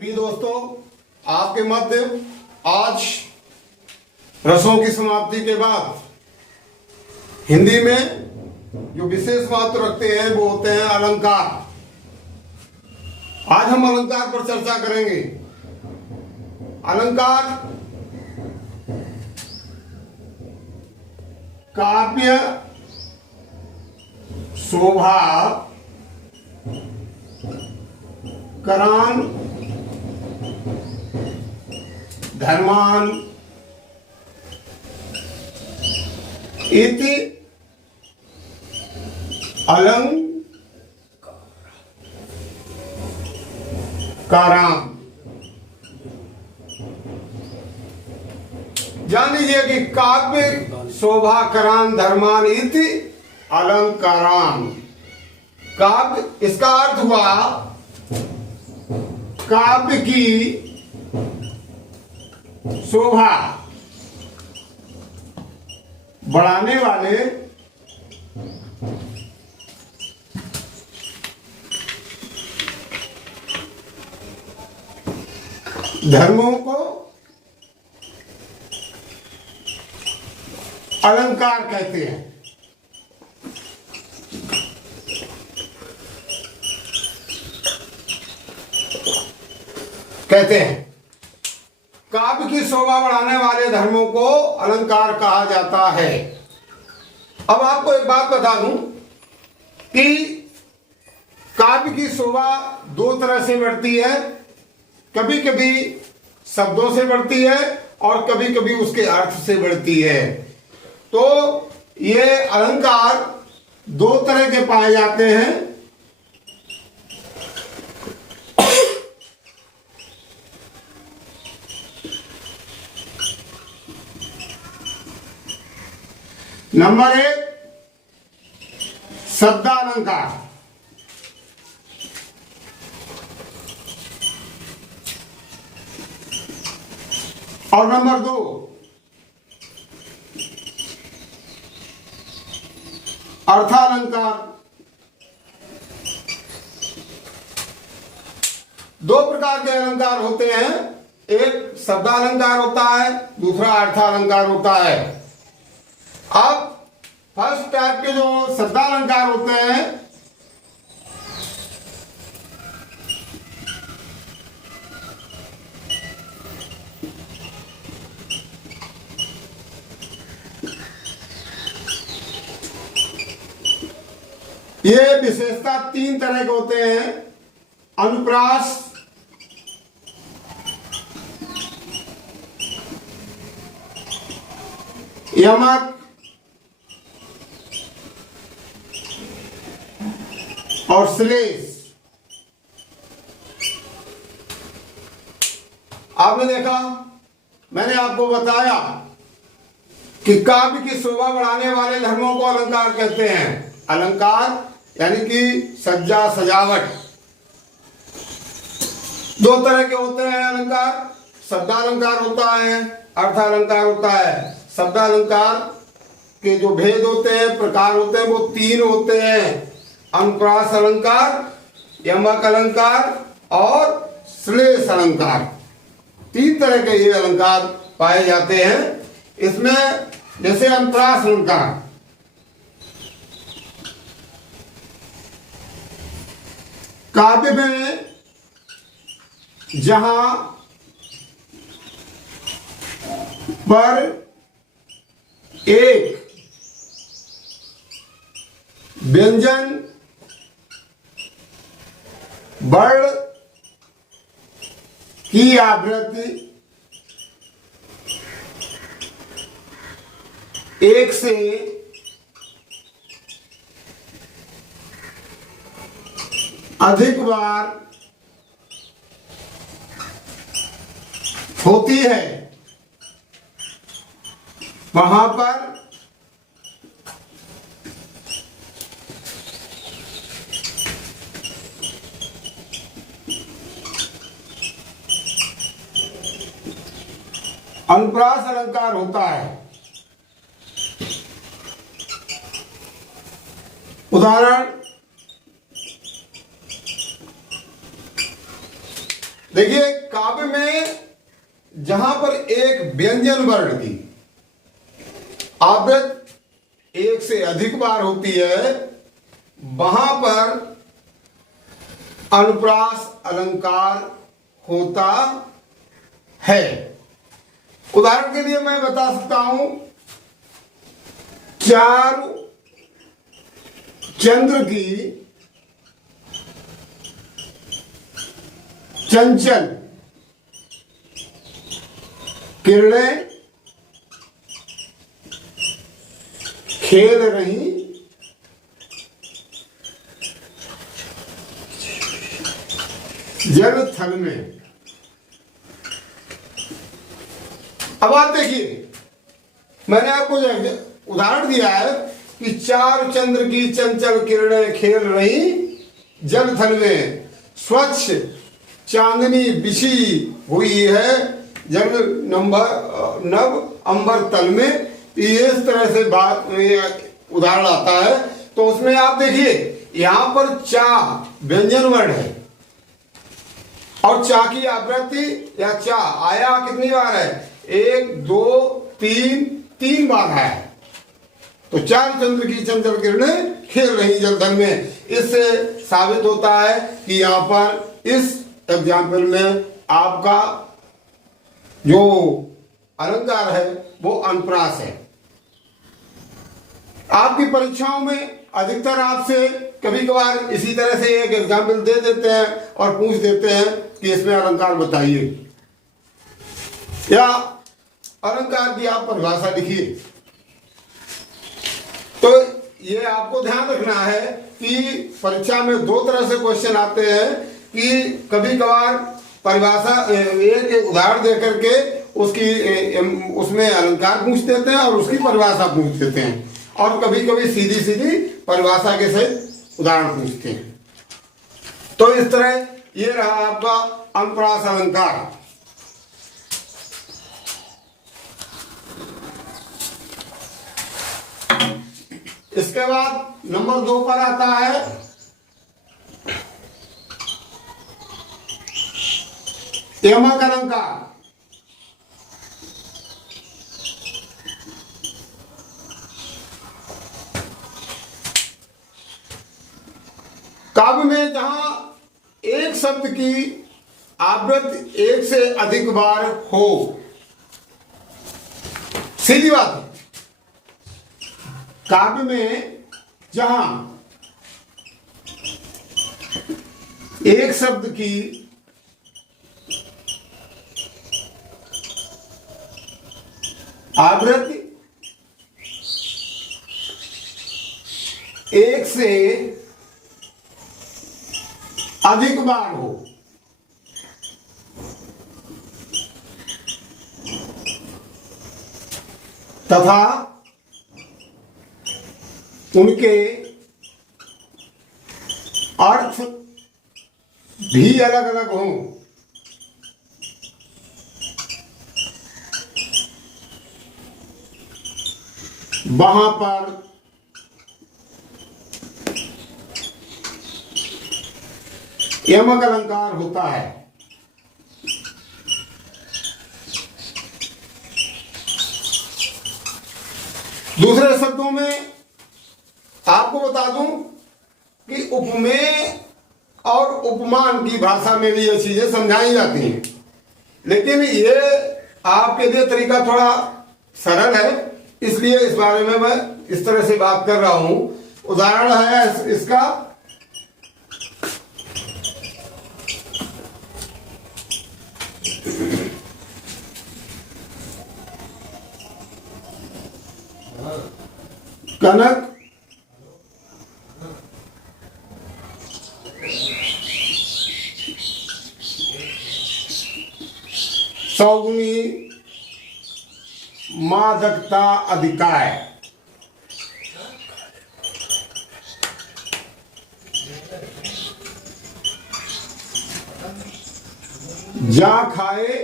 भी दोस्तों, आपके मध्य आज रसों की समाप्ति के बाद हिंदी में जो विशेष महत्व रखते हैं वो होते हैं अलंकार। आज हम अलंकार पर चर्चा करेंगे। अलंकार काव्य शोभा करान धर्मान इति अलंकाराम। जान लीजिए कि काव्य शोभा करान धर्मान इति अलंकाराम। काव्य, इसका अर्थ हुआ काव्य की शोभा बढ़ाने वाले धर्मों को अलंकार कहते हैं। काव्य की शोभा बढ़ाने वाले धर्मों को अलंकार कहा जाता है। अब आपको एक बात बता दूं कि काव्य की शोभा दो तरह से बढ़ती है। कभी कभी शब्दों से बढ़ती है और कभी कभी उसके अर्थ से बढ़ती है। तो ये अलंकार दो तरह के पाए जाते हैं। नंबर एक, शब्दालंकार। और नंबर दो, अर्थालंकार। दो प्रकार के अलंकार होते हैं। एक शब्दालंकार होता है, दूसरा अर्थालंकार होता है। अब फर्स्ट टाइप के जो शब्दालंकार होते हैं, ये विशेषता तीन तरह के होते हैं। अनुप्रास, यमक और श्लेष। आपने देखा, मैंने आपको बताया कि काव्य की शोभा बढ़ाने वाले धर्मों को अलंकार कहते हैं। अलंकार यानी कि सज्जा सजावट। दो तरह के होते हैं अलंकार। शब्दालंकार होता है, अर्थालंकार होता है। शब्दालंकार के जो भेद होते हैं, प्रकार होते हैं, वो तीन होते हैं। अनुप्रास अलंकार, यमक अलंकार और श्लेष अलंकार। तीन तरह के ये अलंकार पाए जाते हैं। इसमें जैसे अनुप्रास अलंकार, काव्य में जहां पर एक व्यंजन वर्ण की आवृत्ति एक से अधिक बार होती है, वहां पर अनुप्रास अलंकार होता है। उदाहरण, देखिए काव्य में जहां पर एक व्यंजन वर्ण की आवृत्ति एक से अधिक बार होती है, वहां पर अनुप्रास अलंकार होता है। उदाहरण के लिए मैं बता सकता हूं, चार चंद्र की चंचल किरणें खेल रही जल थल में। अब आप देखिए, मैंने आपको उदाहरण दिया है कि चार चंद्र की चंचल किरणें खेल रही जल थल में, स्वच्छ चांदनी बिछी हुई है जल नव अंबर तल में। ये इस तरह से बात उदाहरण आता है। तो उसमें आप देखिए यहां पर चा व्यंजन वर्ण है और चा की आवृत्ति या चा आया कितनी बार है, 1 2 3 3 बार है। तो चार चंद्र की चंचल किरणें खेल रही जलधन में। इससे साबित होता है कि यहां पर इस एग्जाम्पल में आपका जो अलंकार है वो अनुप्रास है। आपकी परीक्षाओं में अधिकतर आपसे कभी कभार इसी तरह से एक एग्जाम्पल दे देते हैं और पूछ देते हैं कि इसमें अलंकार बताइए, या अलंकार की आप परिभाषा लिखिए। तो ये आपको ध्यान रखना है कि परीक्षा में दो तरह से क्वेश्चन आते हैं कि कभी कभार परिभाषा एक उदाहरण दे करके उसमें अलंकार पूछ देते हैं और उसकी परिभाषा पूछ देते हैं, और कभी कभी सीधी सीधी परिभाषा के सहित उदाहरण पूछते हैं। तो इस तरह ये रहा आपका अनुप्रास अलंकार। इसके बाद नंबर 2 पर आता है यमक अलंकार। काव्य में जहां एक शब्द की आवृत्ति एक से अधिक बार हो, सीधी बात है, काव्य में जहां एक शब्द की आवृत्ति एक से अधिक बार हो, तथा उनके अर्थ भी अलग अलग हों, वहां पर यमक अलंकार होता है। दूसरे शब्दों में आपको बता दूं कि उपमेय और उपमान की भाषा में भी ये चीजें समझाई जाती हैं, लेकिन ये आपके लिए तरीका थोड़ा सरल है, इसलिए इस बारे में मैं इस तरह से बात कर रहा हूं। उदाहरण है इसका, कनक सौगुनी मादकता अधिकाय। जा खाए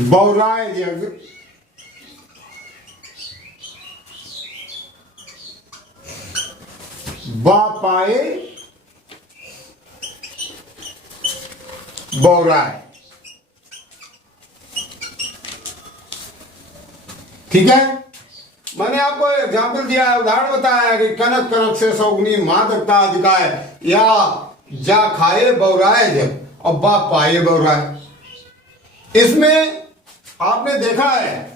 बौराय जग, बा पाए बहुराय। ठीक है, मैंने आपको एग्जाम्पल दिया है, उदाहरण बताया है कि कनक कनक से सौगुनी मादकता अधिकाय, या जा खाए बहुराय जब और बा पाए बहुराय। इसमें आपने देखा है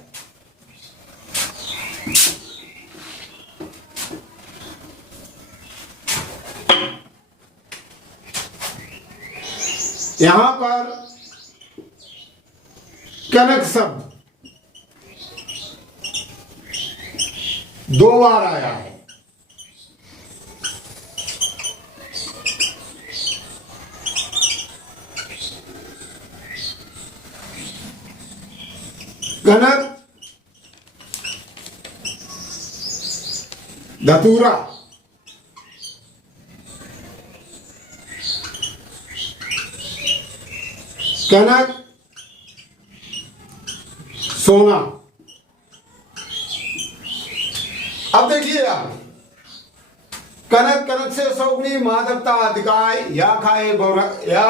यहां पर कनक शब्द 2 बार आया है। कनक, धतूरा, कनक, सोना। अब देखिए आप, कनक कनक से सौगुनी माधवता अधिकाय, या खाए बहुराय, या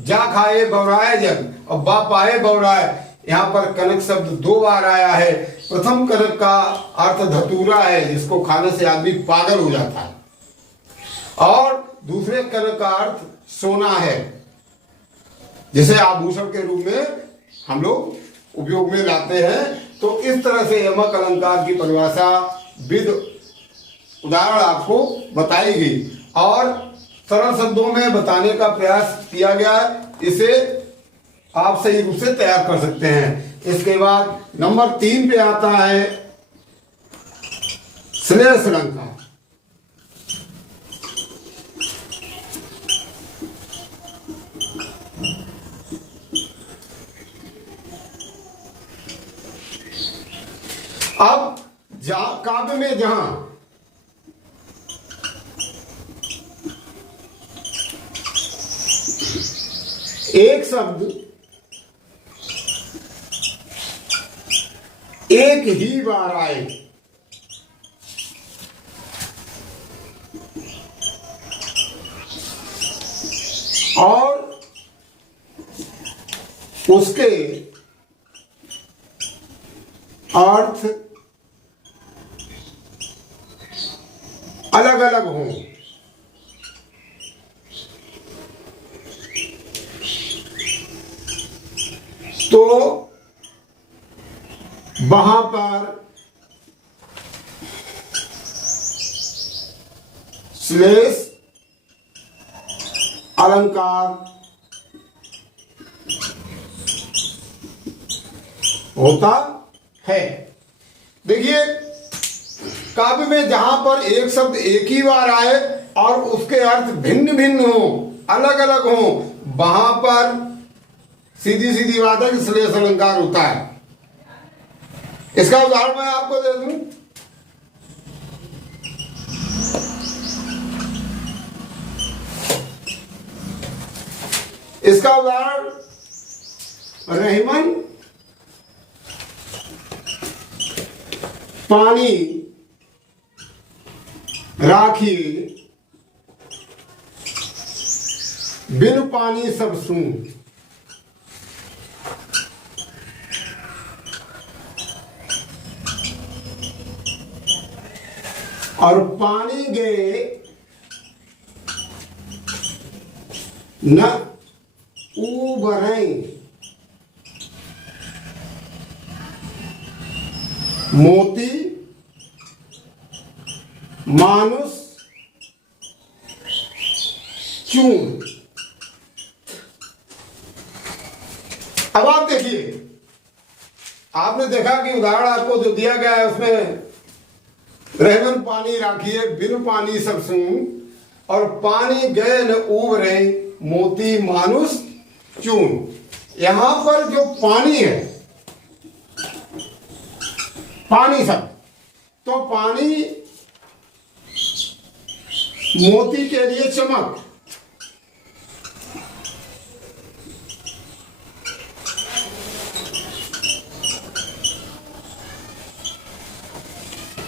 जा खाए बहुराय जग और बा पाए बहुराय। यहां पर कनक शब्द 2 बार आया है। प्रथम कनक का अर्थ धतूरा है, जिसको खाने से आदमी पागल हो जाता है, और दूसरे कनक का अर्थ सोना है, जिसे आभूषण के रूप में हम लोग उपयोग में लाते हैं। तो इस तरह से यमक अलंकार की परिभाषा विद उदाहरण आपको बताई गई और सरल शब्दों में बताने का प्रयास किया गया है। इसे आप सही रूप से तैयार कर सकते हैं। इसके बाद नंबर 3 पे आता है श्लेष अलंकार। अब काव्य में जहां एक शब्द एक ही बार आए, और उसके अर्थ अलग अलग हों, तो वहां पर श्लेष अलंकार होता है। देखिए, काव्य में जहां पर एक शब्द एक ही बार आए और उसके अर्थ भिन्न भिन्न हो, अलग अलग हो, वहां पर सीधी सीधी बात है कि श्लेष अलंकार होता है। इसका उदाहरण मैं आपको दे दूं। इसका उदाहरण रहमन पानी राखिए, बिन पानी सब सून। और पानी गए न उबरई, मोती मानुष चून। अब आप देखिए, आपने देखा कि उदाहरण आपको जो दिया गया है उसमें रहमन पानी राखिए, बिन पानी सब सून, और पानी गए न उब रहे, मोती मानुष चून। यहां पर जो पानी है, पानी सब, तो पानी मोती के लिए चमक,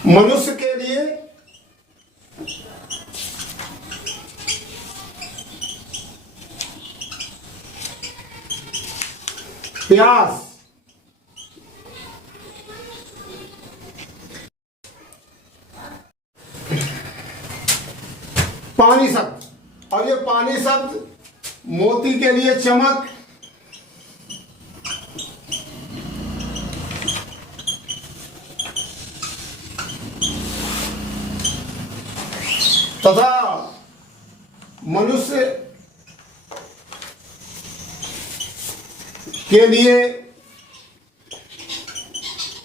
मनुष्य के लिए प्यास, पानी शब्द, और ये पानी शब्द मोती के लिए चमक, तथा मनुष्य के लिए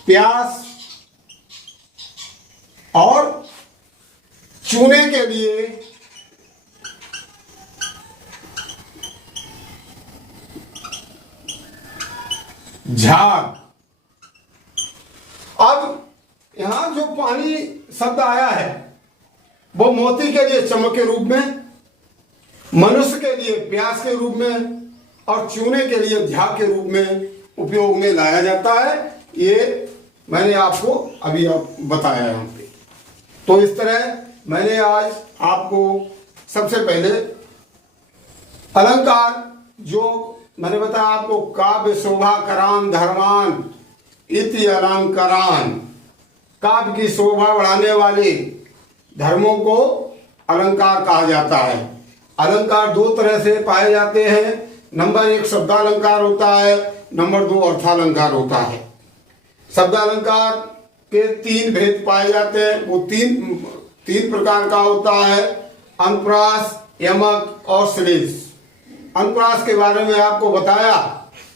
प्यास और चूने के लिए झाग। अब यहां जो पानी शब्द आया है वो मोती के लिए चमक के रूप में, मनुष्य के लिए प्यास के रूप में और चूने के लिए झाग के रूप में उपयोग में लाया जाता है। ये मैंने आपको अभी बताया यहाँ पे। तो इस तरह मैंने आज आपको सबसे पहले अलंकार जो मैंने बताया आपको, काव्य शोभा करान धर्मान इति अलंकारान, काव्य की शोभा बढ़ाने वाले धर्मों को अलंकार कहा जाता है। अलंकार दो तरह से पाए जाते हैं। नंबर 1 शब्दालंकार होता है, नंबर 2 अर्थालंकार होता है। शब्दालंकार के 3 भेद पाए जाते हैं। वो तीन प्रकार का होता है, अनुप्रास, यमक और श्लेष। अनुप्रास के बारे में आपको बताया,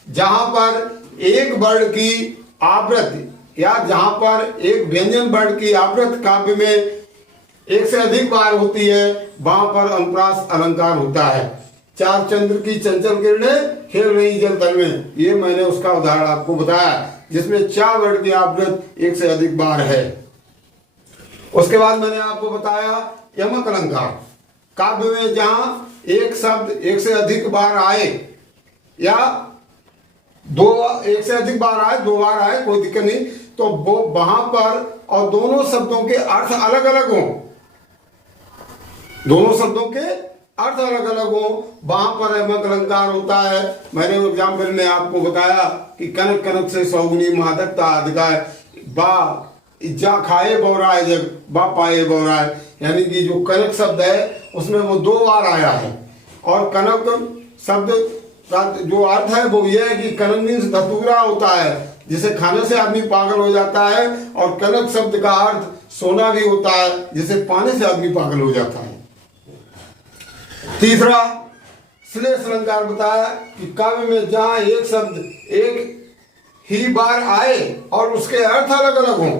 जहां पर एक वर्ण की आवृत्ति या जहां पर एक व्यंजन वर्ण की आवृत्ति काव्य में एक से अधिक बार होती है, वहां पर अनुप्रास अलंकार होता है। चार चंद्र की चंचल किरणें खेल रही जल तल में, ये मैंने उसका उदाहरण आपको बताया, जिसमें 4 वर्ण की आवृत्ति एक से अधिक बार है। उसके बाद मैंने आपको बताया यमक अलंकार, काव्य में जहां एक शब्द एक से अधिक बार आए या एक से अधिक बार आए, 2 बार आए, कोई दिक्कत नहीं, तो वो वहां पर और दोनों शब्दों के अर्थ अलग अलग हों, दोनों शब्दों के अर्थ अलग अलग हो, वहां पर यमक अलंकार होता है। मैंने एग्जाम्पल में आपको बताया कि कनक कनक से सौगुनी मादकता अधिकाय, बा इज्जा खाए बोराए जग बा पाए बोराए, यानी कि जो कनक शब्द है उसमें वो 2 बार आया है। और कनक शब्द का जो अर्थ है वो ये है कि कनक मीन्स धतूरा होता है, जिसे खाने से आदमी पागल हो जाता है, और कनक शब्द का अर्थ सोना भी होता है, जिसे पाने से आदमी पागल हो जाता है। तीसरा श्लेष अलंकार बताया कि काव्य में जहां एक शब्द एक ही बार आए और उसके अर्थ अलग अलग हों,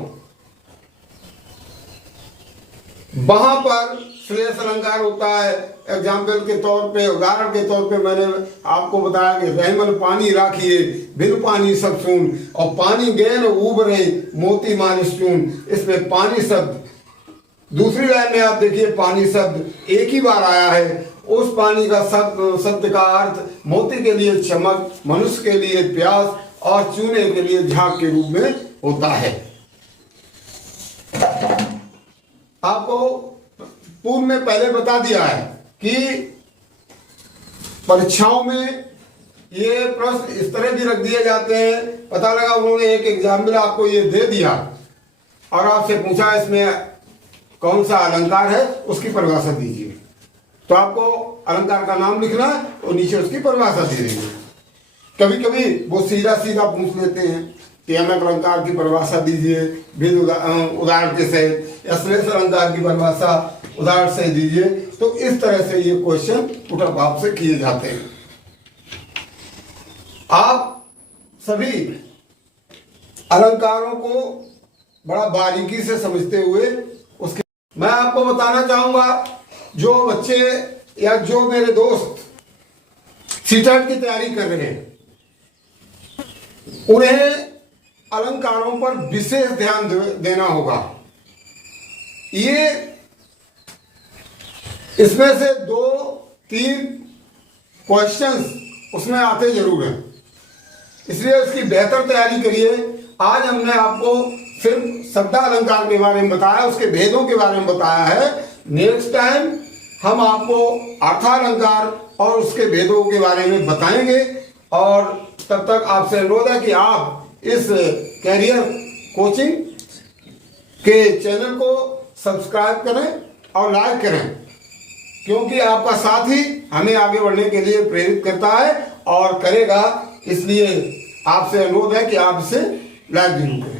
वहां पर श्लेष अलंकार होता है। एग्जाम्पल के तौर पे, उदाहरण के तौर पे मैंने आपको बताया कि रहमन पानी राखिए बिन पानी सब सुन, और पानी गैन उबरे मोती मानिस चून। इसमें पानी शब्द, दूसरी लाइन में आप देखिए पानी शब्द एक ही बार आया है। उस पानी का शब्द का अर्थ मोती के लिए चमक, मनुष्य के लिए प्यास और चूने के लिए झाग के रूप में होता है। आपको पूर्व में पहले बता दिया है कि परीक्षाओं में ये प्रश्न इस तरह भी रख दिए जाते हैं। पता लगा उन्होंने एक एग्जाम्पल आपको ये दे दिया और आपसे पूछा इसमें कौन सा अलंकार है, उसकी परिभाषा दीजिए। तो आपको अलंकार का नाम लिखना है और नीचे उसकी परिभाषा दे देंगे। कभी कभी वो सीधा सीधा पूछ लेते हैं कि यमक अलंकार की परिभाषा दीजिए बिन उदाहरण के सहित, या श्लेष अलंकार की परिभाषा उदाहरण से दीजिए। तो इस तरह से ये क्वेश्चन पुटअप आपसे किए जाते हैं। आप सभी अलंकारों को बड़ा बारीकी से समझते हुए उसके मैं आपको बताना चाहूंगा, जो बच्चे या जो मेरे दोस्त सीटेट की तैयारी कर रहे हैं, उन्हें अलंकारों पर विशेष ध्यान देना होगा। ये इसमें से 2-3 क्वेश्चंस उसमें आते जरूर हैं, इसलिए उसकी बेहतर तैयारी करिए। आज हमने आपको सिर्फ शब्दालंकार के बारे में बताया, उसके भेदों के बारे में बताया है। नेक्स्ट टाइम हम आपको अर्थालंकार और उसके भेदों के बारे में बताएंगे और तब तक आपसे अनुरोध है कि आप इस कैरियर कोचिंग के चैनल को सब्सक्राइब करें और लाइक करें, क्योंकि आपका साथ ही हमें आगे बढ़ने के लिए प्रेरित करता है और करेगा। इसलिए आपसे अनुरोध है कि आप इसे लाइक जरूर करें।